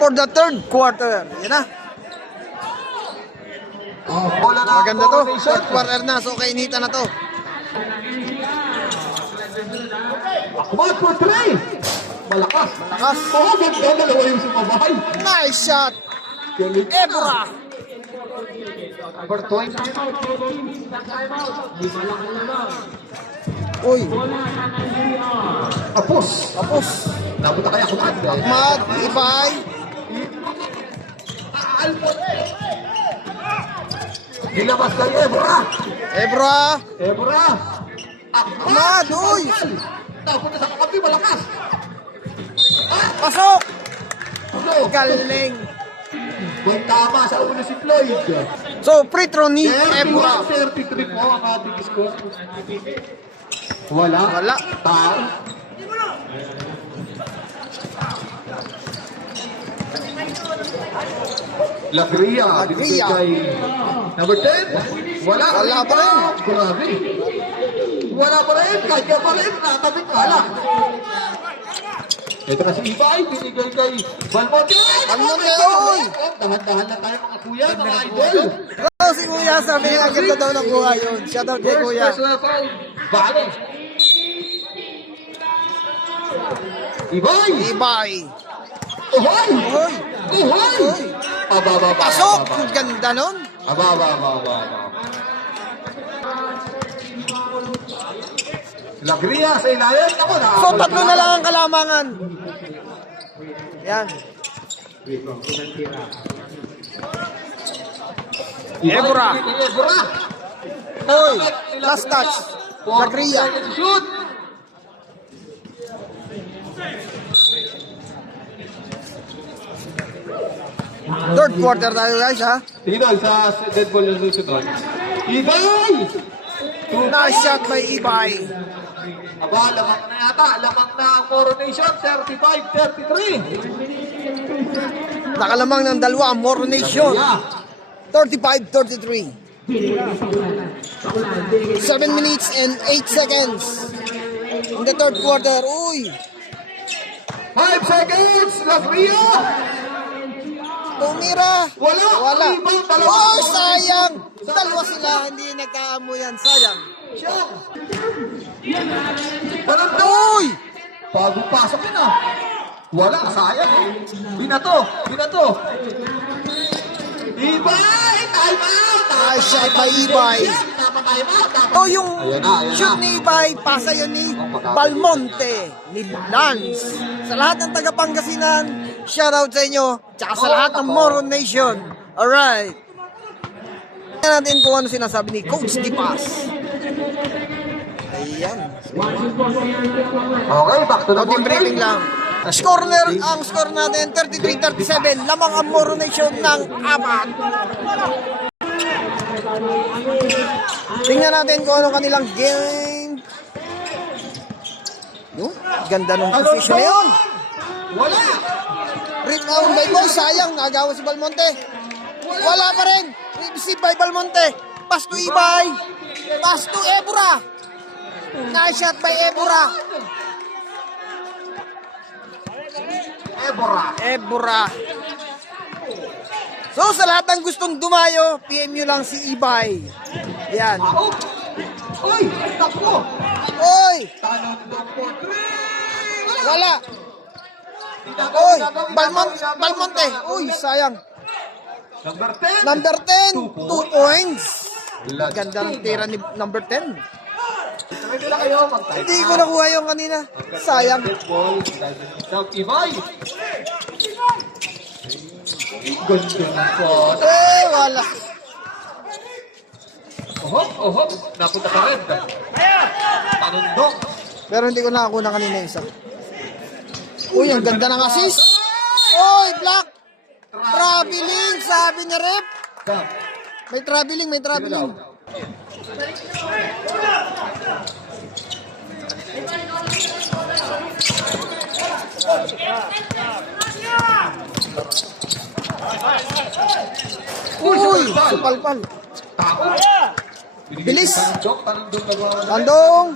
for the third quarter. Yan na. Maganda to. Fourth quarter na. So, kainitan na to. Akmat for 3. Malakas. Malakas. Oo, ganda. Dalawa yung sumabahay. Nice shot. Ebra. Number 20. Uy. Apos. Tapos. Napunta kaya Akmat. Ahmad. Ibay. Nilabas kay Ebra. Ebra. Ebra. Ahmad. Uy. Napunta sa kakampi. Malakas. Pasok. Ano? Galing. May tama sa ulo si Floyd. So, free throw ni Ebra. 33 po ang ating score. Wala. Wala. Tao. Lagria. Lagria. Kay number 10. Wala. Wala pa rin. Grabe. Wala pa rin. Kaya pa rin. Natabit ka lang. Ito kasi iba ay binigay kay Balmonte. Balmonte, oy! Dahan-dahan lang tayo mga kuya, mga idol. Oh, si Kuya sabi niya, ang ganda daw ng kuha yun. Shoutout kay Kuya. Personal foul. Bale. Ibay. Ibay. Uhoy. Uy. Uhoy. Uy. Ababa. Pasok. Ang ganda nun. Ababa. Lagria sa ilalim. Ako na. So, tatlo na lang ang kalamangan. Yan. Ebra. Ebra. Uy. Last touch. Lagria. Shoot. Third quarter tayo guys ha. Tingnan sa dead ball yung susunod. Ibay! Nice shot by Ibay. Aba, lamang na yata. Lamang na ang Moro Nation. 35-33. Nakalamang ng dalawa ang Moro Nation. 35-33. 7 minutes and 8 seconds. In the third quarter. Uy. 5 seconds! Lagria! Tumira. Wala. Ibang dalawa. Oh, sayang. Dalawa sila. Hindi nagkaamuyan. Sayang. Balanda! Uy. Bagong pasok yun ah. Wala, sayang. Binato. Ibay! Time out! Nice shot by Ibay. Time out. Oh, yung Ayan na. shoot ni Ibay, pasa yun ni Balmonte, ni Lance. Sa lahat ng taga-Pangasinan, shoutout sa inyo, tsaka sa lahat ng Moro Nation. Alright. Tingnan natin kung ano sinasabi ni Coach Dipas. Ayan. Okay, back to the Konting briefing lang. Ang score natin, 33-37. Lamang ang Moro Nation ng 4. Tingnan natin kung ano kanilang game. Yung ganda ng position na yun. Wala! Rebound by Boy. Sayang, nagawa si Balmonte. Wala pa rin. Receive by Balmonte. Pass to Ibay. Pass to Ebra. Nice shot by Ebra. Ebra. So, sa lahat ng gustong dumayo, PM nyo lang si Ibay. Yan. Uy! Tapo! Oy! Talon doon for 3! Wala. Oy! Balmonte. Uy, sayang. Number 10! Number 10, 2 points. Ganda ng tira ni number 10. Ready na kayo, mag-time. Hindi ko nakuha yung kanina. Sayang. Ibay! Ganda ng shot. Wala. Oho. Napunta ka rin. Tanundok. Pero hindi ko nakakuha kanina isa. Uy, ang ganda ng assist. Uy, block. Traveling, sabi ni Rep. May traveling. Uy, palpal. Tao. Bilis. Tanundok nagawa. Landong.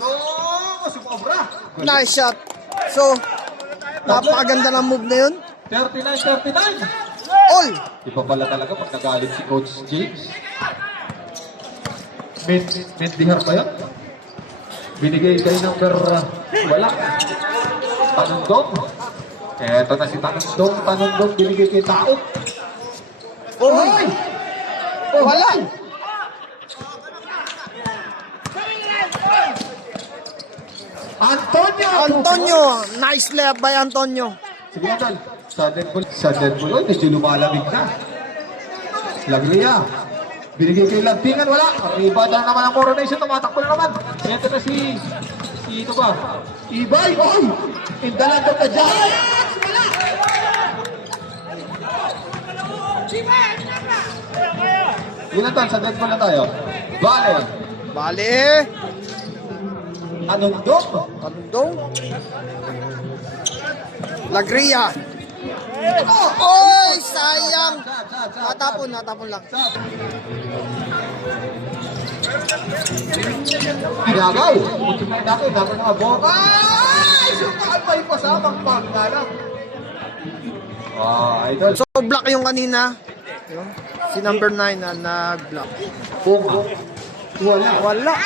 Sumobra. Nice shot. So, napakaganda ng move na yun. 39-39. All. Iba pala talaga pag nagalit si Coach James. Mendihar ba yan? Binigay kay number wala. Tanundong. Eto na si Tanundong. Tanundong binigay kay Taok. Oy. Wala. Antonio. Nice layup by Antonio. Sige na, Dal. Sa Deadpool, oh, medyo lumalamig na. Lagria. Binigay kay Lantingan, wala. Ang iba na naman ang Coronation, tumatakbo na naman. Ito na si ito ba? Ibay, oy! In the land of the Giants, wala! Yun na, sa Deadpool na tayo. Vale. Bale. Anundong. Tandong. Lagria. Oy, sayang. Natapon lang. Pinagaw. Mutin na dako, dapat na mabok. Ay! Sumaan pa yung pasamang panggalang. Idol. So, block yung kanina. Yun. Si number 9 na nag-block. Bunga. Wala. Wala.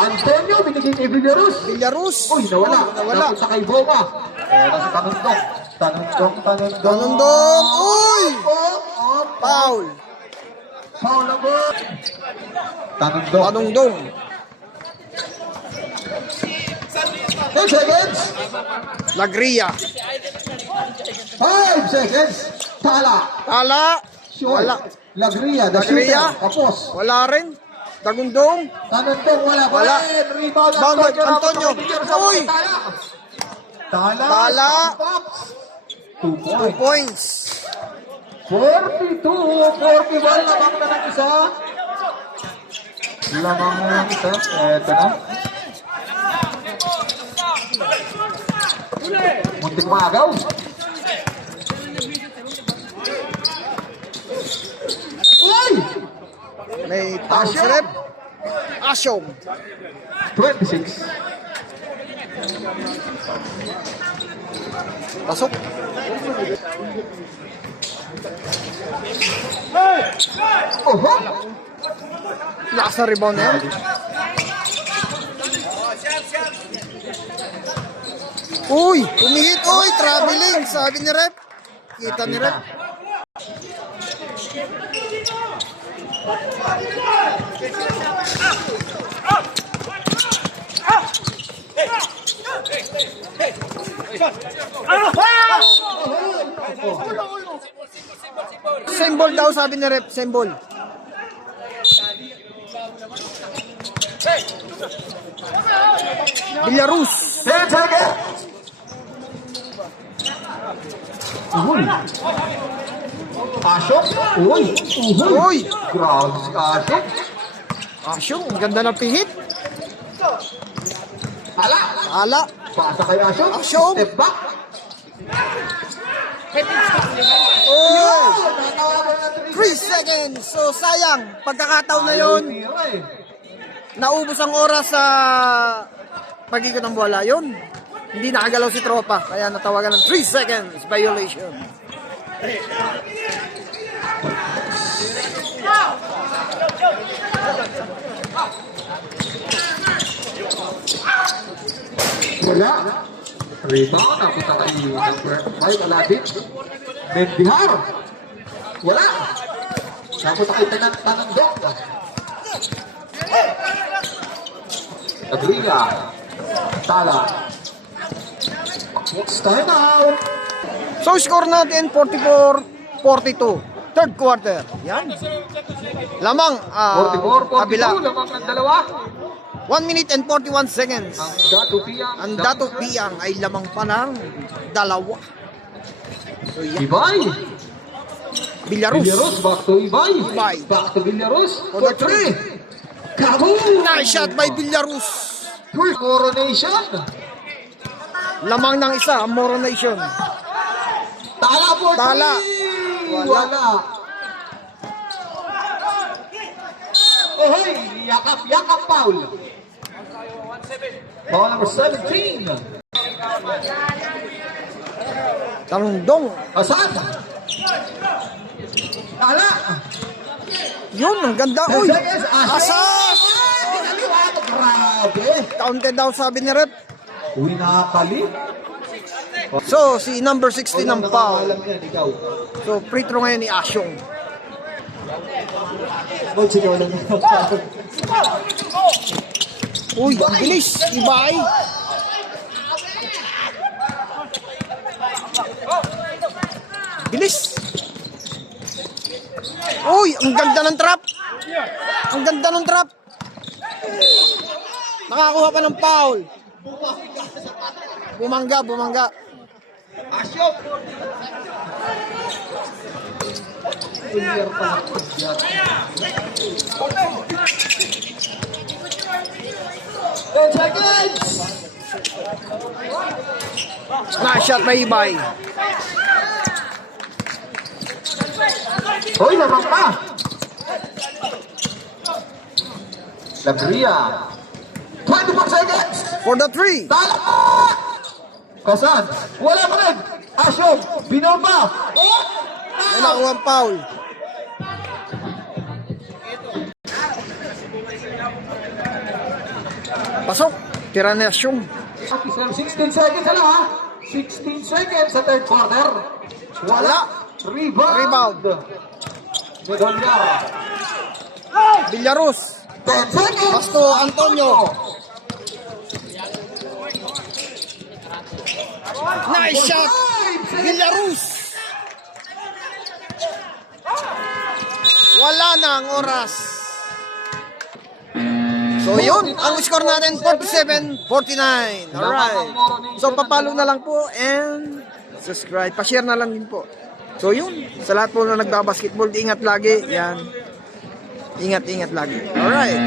Antonio, binigay kay Villarus. Villarus. Uy, nawala. Napunta kay Boma. Pero si Tanundong. Tanundong. Uy! Foul. Foul number. Tanundong. Tanundong. 10 seconds. Lagria. 5 seconds. Tala. Tala. Sure. Wala. Lagria, the Lagria. shooter. Kapos. Wala rin. Tagundong. Tanundong, wala. Wala. Rebound. Downward, Antonio. Uy! Tala. Tala. 2 2 points. points. 42. 41. Lamang na ng isa. Lamang na ng isa. Eto na. Muntik magaw. Uy! May bounce rep. Asyong. 26. Pasok. Oho! Lakas na rebound na yan. Uy! Umihit! Uy! Traveling! Sabi ni Rep. Kita ni Rep. Symbol daw sabi ni Rep. Symbol. Villarus. 10 seconds. Uy! Asyok? Uy! Uy! Grabe si Asyok. Asyong, ang ganda ng pihit. Ala! Ala. Pasa kay Asyok. Asyok. Step back. Oh! 3 seconds. So, sayang. Pagkakataon na yun, naubos ang oras sa pag-ikot ng bola. Yun. Hindi nakagalaw si Tropa. Kaya natawagan ng 3 seconds violation. Wala. Rebound. Napunta kay number 5. Aladin. Mendihar. Wala. Napunta kay Tanundong. Agria. Tala. Next time out. So, score natin 44-42. Third quarter. Yan. Lamang. 44-42. Kabila. Lamang ng dalawa. 1 minute and 41 seconds. Ang Dato Piang. Ang Dato Piang ay lamang pa ng dalawa. So, yan. Ibay. Villarus. Villarus. Back to Ibay. Ibay. Back to Villarus. For For the 3. Kaboom! Nice shot by Villarus. Coronation. Lamang ng isa, ang Moro Nation. Tala for Tala. 3. wala. Oh, hey! Yakap, foul. Foul number 17. Talundong. Asan? Ala! Yun, ang ganda. Uy! Asas! Grabe! Counted daw sabi ni Rep. Uy, nakakali. So, si number 16 ang foul. Alam yan, ikaw. So, free throw ngayon ni Asyong. Oh, sigaw lang. Uy, ang bilis. Ibay. Bilis. Uy, ang ganda ng trap. Ang ganda ng trap. Nakakuha pa ng foul. Bumangga. Asyok! Clear pa. 10 seconds! Nice shot by Ibay. Hoy, labang pa! Labria. 24 seconds! For the three. Tala! Kasan? Wala pa rin! Asyok! Binomba! Oh! May nakuha ang foul. Pasok. Tira na Asyong. 16 seconds na lang ha! 16 seconds sa third quarter. Wala! Rebound! Medolya. Villarus. 10 seconds! Basto Antonio. Nice shot. Villarus. Wala na ang oras. So yun, ang score natin 47-49. Alright. So papalo na lang po and subscribe. Pa-share na lang din po. So yun, sa lahat po na nagbabasketball, ingat lagi. Yan. Ingat lagi. Alright.